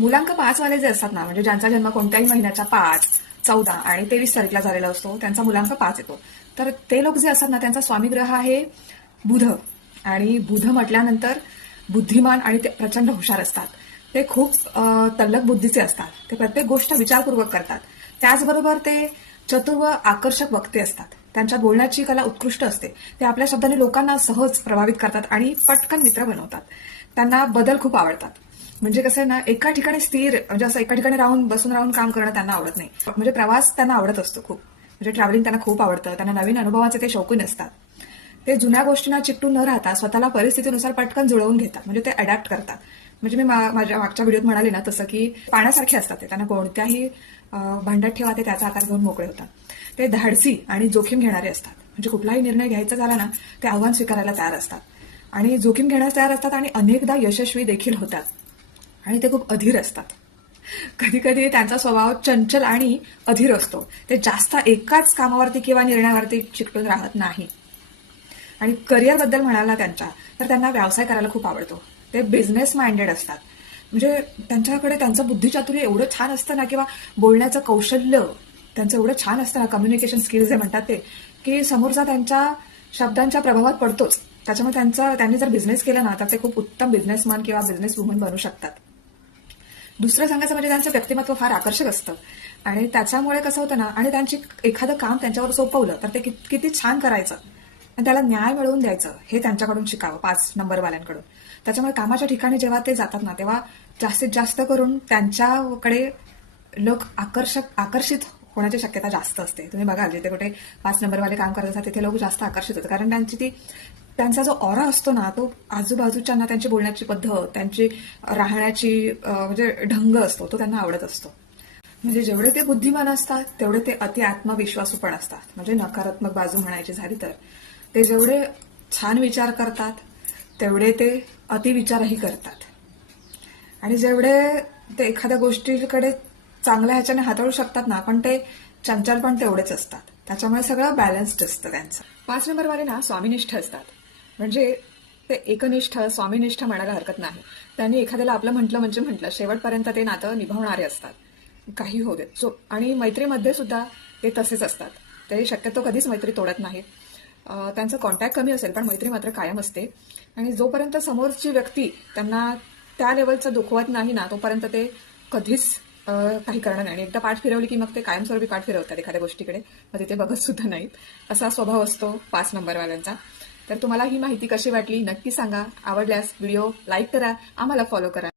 मुलांक 5 वाले जे असतात ना, म्हणजे ज्यांचा जन्म कोणत्याही महिन्याच्या 5, 14 आणि 23 तारीखला झालेला असतो, त्यांचा मुलांक 5 येतो. तर ते लोक जे असतात ना, त्यांचा स्वामी ग्रह आहे बुध. आणि बुध म्हटल्यानंतर बुद्धिमान आणि ते प्रचंड हुशार असतात. ते खूप तल्लख बुद्धीचे असतात. ते प्रत्येक गोष्ट विचारपूर्वक करतात. त्याचबरोबर ते चतुर व आकर्षक वक्ते असतात. त्यांच्यात बोलण्याची कला उत्कृष्ट असते. ते आपल्या शब्दाने लोकांना सहज प्रभावित करतात आणि पटकन मित्र बनवतात. त्यांना बदल खूप आवडतात. म्हणजे कसं आहे ना, एका ठिकाणी स्थिर म्हणजे असं एका ठिकाणी बसून राहून काम करणं त्यांना आवडत नाही. म्हणजे प्रवास त्यांना आवडत असतो खूप. म्हणजे ट्रॅव्हलिंग त्यांना खूप आवडतं. त्यांना नवीन अनुभवाचे ते शौकीन असतात. ते जुन्या गोष्टींना चिकटून न राहता स्वतःला परिस्थितीनुसार पटकन जुळवून घेतात. म्हणजे ते अडॅप्ट करतात. म्हणजे मी माझ्या मागच्या व्हिडिओत म्हणाले ना तसं, की पाण्यासारखे असतात ते. त्यांना कोणत्याही भांड्यात ठेवा ते त्याचा आकार घेऊन मोकळे होतात. ते धाडसी आणि जोखीम घेणारे असतात. म्हणजे कुठलाही निर्णय घ्यायचा झाला ना, ते आव्हान स्वीकारायला तयार असतात आणि जोखीम घेण्यास तयार असतात आणि अनेकदा यशस्वी देखील होतात. आणि ते खूप अधीर असतात. कधी कधी त्यांचा स्वभाव चंचल आणि अधीर असतो. ते जास्त एकाच कामावरती किंवा निर्णयावरती चिकटून राहत नाही. आणि करिअरबद्दल म्हणाला त्यांच्या, तर त्यांना व्यवसाय करायला खूप आवडतो. ते बिझनेस माइंडेड असतात. म्हणजे त्यांच्याकडे त्यांचं बुद्धिचातुर्य एवढं छान असतं ना, किंवा बोलण्याचं कौशल्य त्यांचं एवढं छान असतं ना, कम्युनिकेशन स्किल्स जे म्हणतात ते, की समोरचा त्यांच्या शब्दांच्या प्रभावात पडतोच. त्याच्यामुळे त्यांनी जर बिझनेस केला ना, तर ते खूप उत्तम बिझनेसमॅन किंवा बिझनेस वुमन बनू शकतात. दुसरं सांगायचं म्हणजे त्यांचं व्यक्तिमत्व फार आकर्षक असतं. आणि त्याच्यामुळे कसं होतं ना, आणि त्यांची एखादं काम त्यांच्यावर सोपवलं तर ते किती छान करायचं आणि त्याला न्याय मिळवून द्यायचं हे त्यांच्याकडून शिकावं, 5 नंबरवाल्यांकडून. त्याच्यामुळे कामाच्या ठिकाणी जेव्हा ते जातात ना, तेव्हा जास्तीत जास्त करून त्यांच्याकडे लोक आकर्षित होण्याची शक्यता जास्त असते. तुम्ही बघाल जिथे कुठे 5 नंबरवाले काम करत असतात तिथे लोक जास्त आकर्षित होतात. कारण त्यांचा जो ऑरा असतो ना, तो आजूबाजूच्यांना त्यांची बोलण्याची पद्धत, त्यांची राहण्याची म्हणजे ढंग असतो, तो त्यांना आवडत असतो. म्हणजे जेवढे ते बुद्धिमान असतात तेवढे ते अति आत्मविश्वासू पण असतात. म्हणजे नकारात्मक बाजू म्हणायची झाली तर ते जेवढे छान विचार करतात तेवढे ते अतिविचारही करतात. आणि जेवढे ते एखाद्या गोष्टीकडे चांगल्या ह्याच्याने हाताळू शकतात ना, पण ते चंचल पण तेवढेच असतात. त्याच्यामुळे सगळं बॅलन्स्ड असतं त्यांचं. 5 नंबरवाले ना स्वामीनिष्ठ असतात. म्हणजे ते एकनिष्ठ स्वामीनिष्ठ म्हणायला हरकत नाही. त्यांनी एखाद्याला आपलं म्हटलं शेवटपर्यंत ते नातं निभावणारे असतात. काही होऊ देत. आणि मैत्रीमध्ये सुद्धा ते तसेच असतात. ते शक्यतो कधीच मैत्री तोडत नाहीत. त्यांचं कॉन्टॅक्ट कमी असेल पण मैत्री मात्र कायम असते. आणि जोपर्यंत समोरची व्यक्ती त्यांना त्या लेवलचं दुखवत नाही ना, तोपर्यंत ते कधीच काही करणार नाही. आणि एकदा पाठ फिरवली की मग ते कायमस्वरूपी पाठ फिरवतात एखाद्या गोष्टीकडे, मग तिथे बघत सुद्धा नाहीत. असा स्वभाव असतो 5 नंबरवाल्यांचा. तर तुम्हाला ही माहिती कशी वाटली नक्की सांगा. आवडल्यास व्हिडिओ लाईक करा, आम्हाला फॉलो करा.